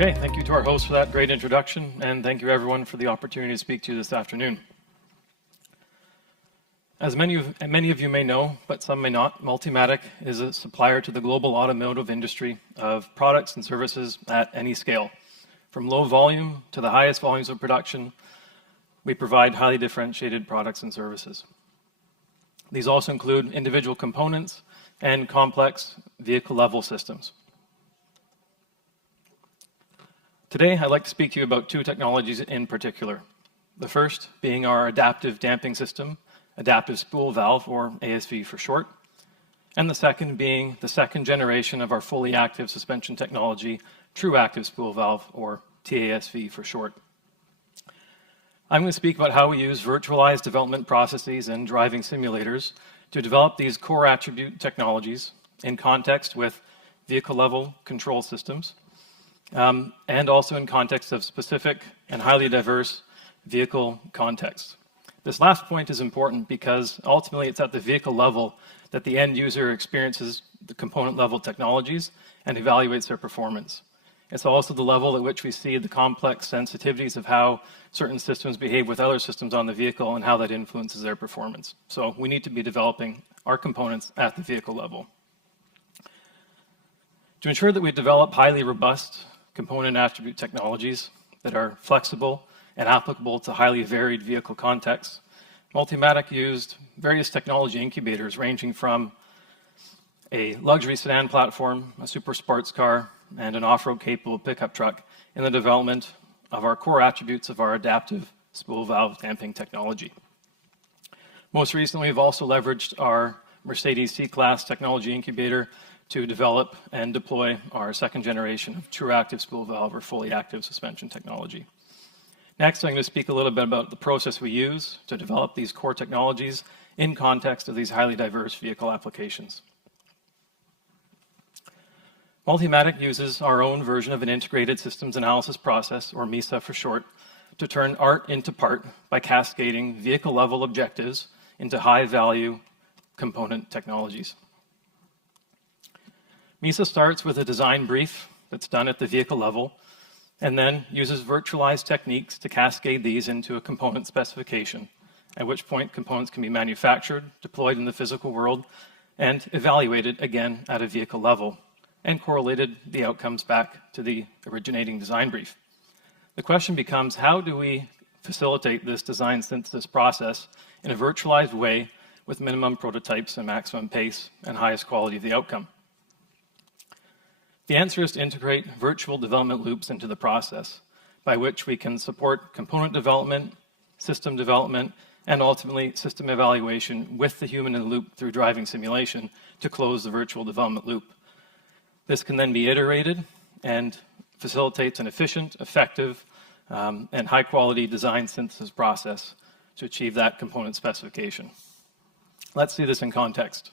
Okay, thank you to our host for that great introduction, and thank you everyone for the opportunity to speak to you this afternoon. As many of you may know, but some may not, Multimatic is a supplier to the global automotive industry of products and services at any scale. From low volume to the highest volumes of production, we provide highly differentiated products and services. These also include individual components and complex vehicle-level systems. Today, I'd like to speak to you about two technologies in particular. The first being our adaptive damping system, Adaptive Spool Valve, or ASV for short, and the second being the second generation of our fully active suspension technology, TrueActive Spool Valve, or TASV for short. I'm going to speak about how we use virtualized development processes and driving simulators to develop these core attribute technologies in context with vehicle-level control systems, and also in context of specific and highly diverse vehicle contexts. This last point is important because ultimately it's at the vehicle level that the end user experiences the component level technologies and evaluates their performance. It's also the level at which we see the complex sensitivities of how certain systems behave with other systems on the vehicle and how that influences their performance. So we need to be developing our components at the vehicle level. To ensure that we develop highly robust component attribute technologies that are flexible and applicable to highly varied vehicle contexts, Multimatic used various technology incubators ranging from a luxury sedan platform, a super sports car, and an off-road capable pickup truck in the development of our core attributes of our adaptive spool valve damping technology. Most recently, we've also leveraged our Mercedes C-Class technology incubator to develop and deploy our second generation of TrueActive Spool Valve, or fully active suspension technology. Next, I'm going to speak a little bit about the process we use to develop these core technologies in context of these highly diverse vehicle applications. Multimatic uses our own version of an integrated systems analysis process, or MISA for short, to turn art into part by cascading vehicle-level objectives into high-value component technologies. MISA starts with a design brief that's done at the vehicle level, and then uses virtualized techniques to cascade these into a component specification, at which point components can be manufactured, deployed in the physical world, and evaluated again at a vehicle level, and correlated the outcomes back to the originating design brief. The question becomes, how do we facilitate this design synthesis process in a virtualized way with minimum prototypes and maximum pace and highest quality of the outcome? The answer is to integrate virtual development loops into the process, by which we can support component development, system development, and ultimately system evaluation with the human in the loop through driving simulation to close the virtual development loop. This can then be iterated and facilitates an efficient, effective, and high-quality design synthesis process to achieve that component specification. Let's see this in context.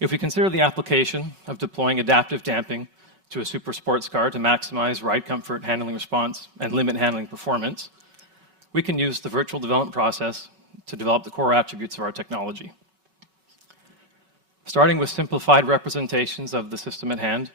If we consider the application of deploying adaptive damping to a super sports car to maximize ride comfort, handling response, and limit handling performance, we can use the virtual development process to develop the core attributes of our technology. Starting with simplified representations of the system at hand,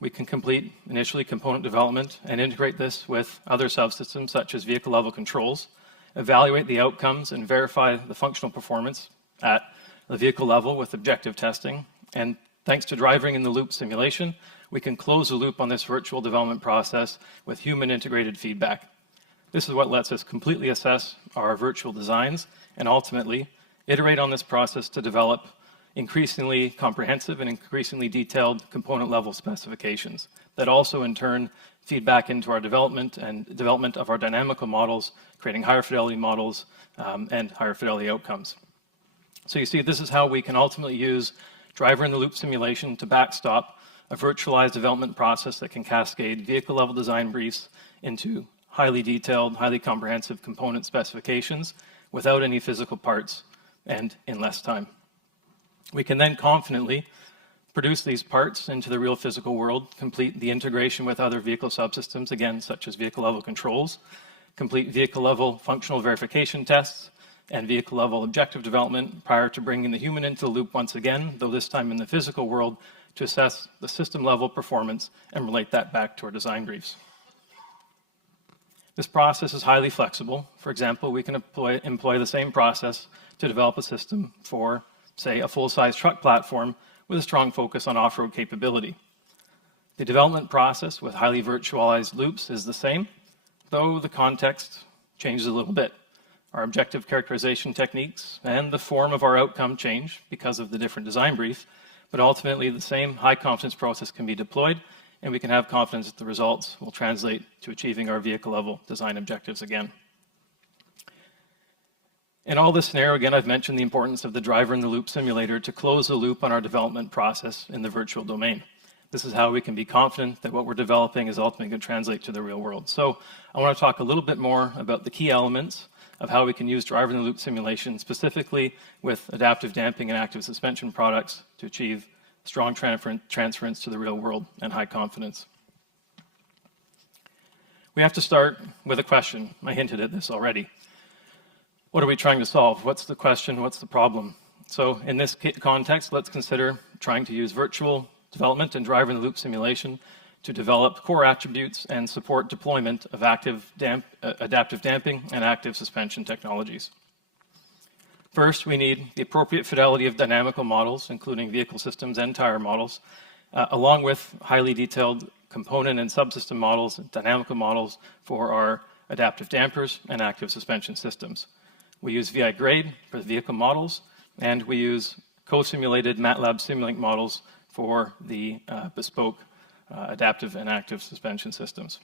we can complete initially component development and integrate this with other subsystems such as vehicle-level controls, evaluate the outcomes and verify the functional performance at the vehicle level with objective testing, and thanks to driving in the loop simulation, we can close the loop on this virtual development process with human integrated feedback. This is what lets us completely assess our virtual designs and ultimately iterate on this process to develop increasingly comprehensive and increasingly detailed component level specifications that also in turn feedback into our development and development of our dynamical models, creating higher fidelity models and higher fidelity outcomes. So you see, this is how we can ultimately use driver in the loop simulation to backstop a virtualized development process that can cascade vehicle level design briefs into highly detailed, highly comprehensive component specifications without any physical parts and in less time. We can then confidently produce these parts into the real physical world, complete the integration with other vehicle subsystems, again, such as vehicle-level controls, complete vehicle-level functional verification tests, and vehicle-level objective development prior to bringing the human into the loop once again, though this time in the physical world, to assess the system-level performance and relate that back to our design briefs. This process is highly flexible. For example, we can employ the same process to develop a system for, say, a full-size truck platform with a strong focus on off-road capability. The development process with highly virtualized loops is the same, though the context changes a little bit. Our objective characterization techniques and the form of our outcome change because of the different design brief, but ultimately the same high-confidence process can be deployed, and we can have confidence that the results will translate to achieving our vehicle-level design objectives again. In all this scenario, again, I've mentioned the importance of the driver-in-the-loop simulator to close the loop on our development process in the virtual domain. This is how we can be confident that what we're developing is ultimately going to translate to the real world. So I want to talk a little bit more about the key elements of how we can use driver-in-the-loop simulation, specifically with adaptive damping and active suspension products to achieve strong transference to the real world and high confidence. We have to start with a question. I hinted at this already. What are we trying to solve? What's the question? What's the problem? So in this context, let's consider trying to use virtual development and driver-in-the-loop simulation to develop core attributes and support deployment of adaptive damping and active suspension technologies. First, we need the appropriate fidelity of dynamical models, including vehicle systems and tire models, along with highly detailed component and subsystem models and dynamical models for our adaptive dampers and active suspension systems. We use VI Grade for the vehicle models, and we use co-simulated MATLAB Simulink models for the bespoke adaptive and active suspension systems.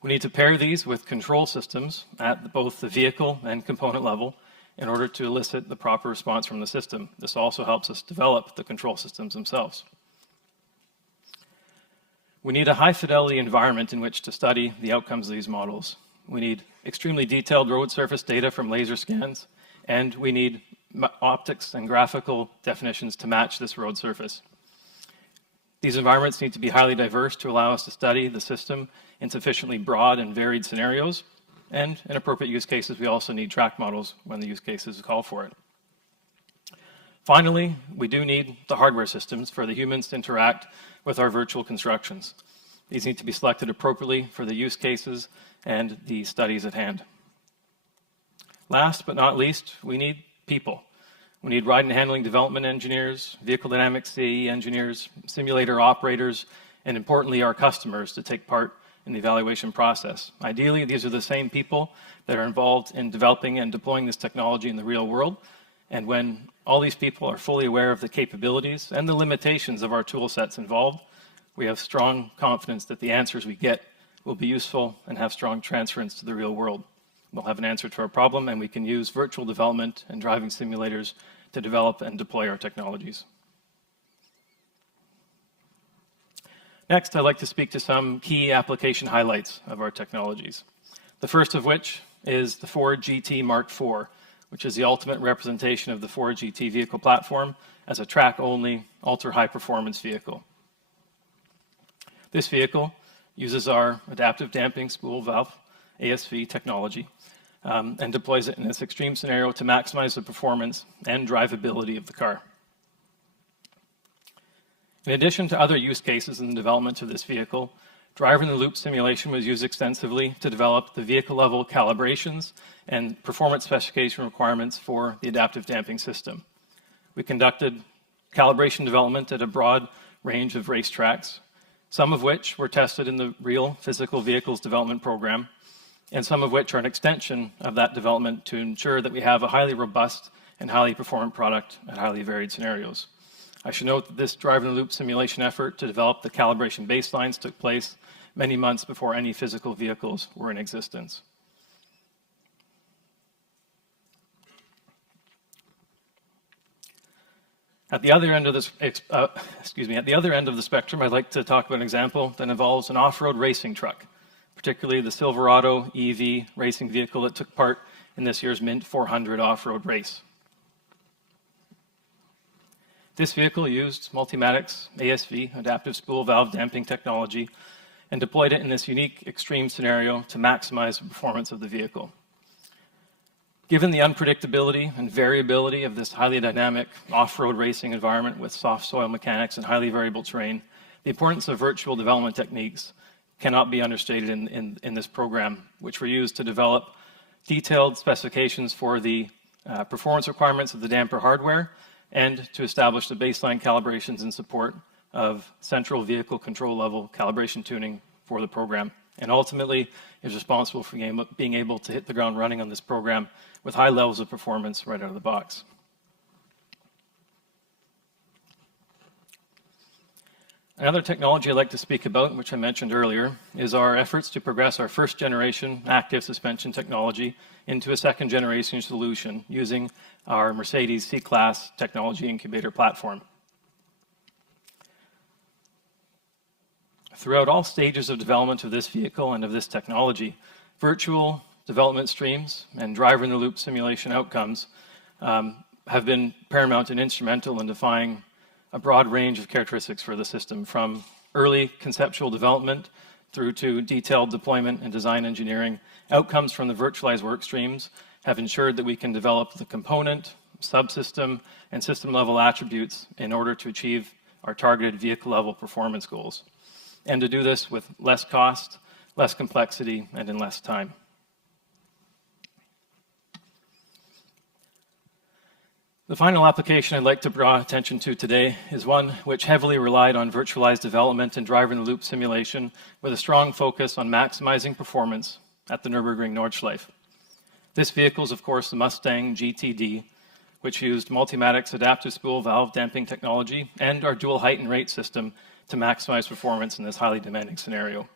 We need to pair these with control systems at both the vehicle and component level in order to elicit the proper response from the system. This also helps us develop the control systems themselves. We need a high-fidelity environment in which to study the outcomes of these models. We need extremely detailed road surface data from laser scans, and we need optics and graphical definitions to match this road surface. These environments need to be highly diverse to allow us to study the system in sufficiently broad and varied scenarios, and in appropriate use cases, we also need track models when the use cases call for it. Finally, we do need the hardware systems for the humans to interact with our virtual constructions. These need to be selected appropriately for the use cases and the studies at hand. Last but not least, we need people. We need ride and handling development engineers, vehicle dynamics CAE engineers, simulator operators, and importantly, our customers to take part in the evaluation process. Ideally, these are the same people that are involved in developing and deploying this technology in the real world. And when all these people are fully aware of the capabilities and the limitations of our tool sets involved, we have strong confidence that the answers we get will be useful and have strong transference to the real world. We'll have an answer to our problem, and we can use virtual development and driving simulators to develop and deploy our technologies. Next, I'd like to speak to some key application highlights of our technologies. The first of which is the Ford GT Mark IV, which is the ultimate representation of the Ford GT vehicle platform as a track-only, ultra-high performance vehicle. This vehicle uses our Adaptive Damping Spool Valve, ASV technology, and deploys it in this extreme scenario to maximize the performance and drivability of the car. In addition to other use cases in the development of this vehicle, driver-in-the-loop simulation was used extensively to develop the vehicle-level calibrations and performance specification requirements for the adaptive damping system. We conducted calibration development at a broad range of racetracks, some of which were tested in the real physical vehicles development program, and some of which are an extension of that development to ensure that we have a highly robust and highly performant product at highly varied scenarios. I should note that this driver-in-the-loop simulation effort to develop the calibration baselines took place many months before any physical vehicles were in existence. At the other end of this, at the other end of the spectrum, I'd like to talk about an example that involves an off-road racing truck, particularly the Silverado EV racing vehicle that took part in this year's Mint 400 off-road race. This vehicle used Multimatic's ASV, Adaptive Spool Valve damping technology, and deployed it in this unique extreme scenario to maximize the performance of the vehicle. Given the unpredictability and variability of this highly dynamic off-road racing environment with soft soil mechanics and highly variable terrain, the importance of virtual development techniques cannot be understated in this program, which were used to develop detailed specifications for the performance requirements of the damper hardware and to establish the baseline calibrations in support of central vehicle control level calibration tuning for the program. And ultimately is responsible for being able to hit the ground running on this program with high levels of performance right out of the box. Another technology I'd like to speak about, which I mentioned earlier, is our efforts to progress our first generation active suspension technology into a second generation solution using our Mercedes C-Class technology incubator platform. Throughout all stages of development of this vehicle and of this technology, virtual development streams and driver-in-the-loop simulation outcomes have been paramount and instrumental in defining a broad range of characteristics for the system, from early conceptual development through to detailed deployment and design engineering. Outcomes from the virtualized work streams have ensured that we can develop the component, subsystem, and system-level attributes in order to achieve our targeted vehicle-level performance goals, and to do this with less cost, less complexity, and in less time. The final application I'd like to draw attention to today is one which heavily relied on virtualized development and driver-in-the-loop simulation with a strong focus on maximizing performance at the Nürburgring Nordschleife. This vehicle is, of course, the Mustang GTD, which used Multimatic's Adaptive Spool Valve damping technology and our dual height and rate system to maximize performance in this highly demanding scenario.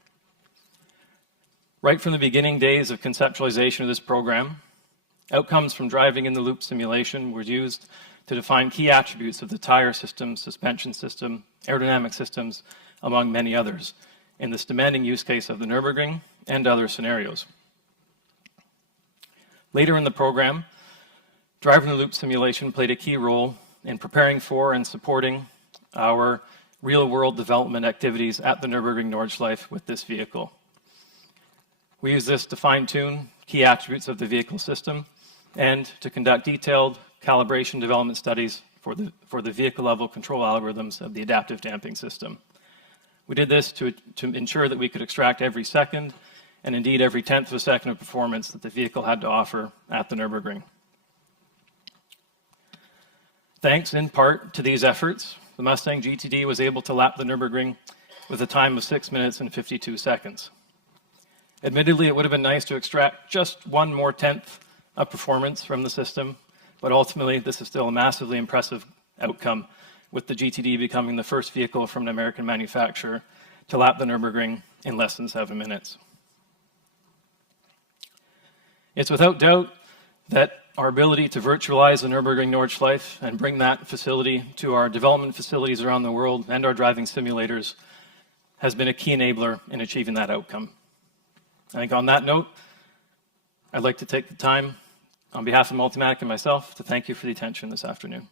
Right from the beginning days of conceptualization of this program, outcomes from driving in the loop simulation were used to define key attributes of the tire system, suspension system, aerodynamic systems, among many others, in this demanding use case of the Nürburgring and other scenarios. Later in the program, driver-in-the-loop simulation played a key role in preparing for and supporting our real-world development activities at the Nürburgring Nordschleife with this vehicle. We use this to fine-tune key attributes of the vehicle system and to conduct detailed calibration development studies for the vehicle-level control algorithms of the adaptive damping system. We did this to ensure that we could extract every second and indeed every tenth of a second of performance that the vehicle had to offer at the Nürburgring. Thanks in part to these efforts, the Mustang GTD was able to lap the Nürburgring with a time of 6 minutes and 52 seconds. Admittedly, it would have been nice to extract just one more tenth of performance from the system, but ultimately this is still a massively impressive outcome, with the GTD becoming the first vehicle from an American manufacturer to lap the Nürburgring in less than 7 minutes. It's without doubt that our ability to virtualize the Nürburgring Nordschleife and bring that facility to our development facilities around the world and our driving simulators has been a key enabler in achieving that outcome. I think on that note, I'd like to take the time on behalf of Multimatic and myself to thank you for the attention this afternoon.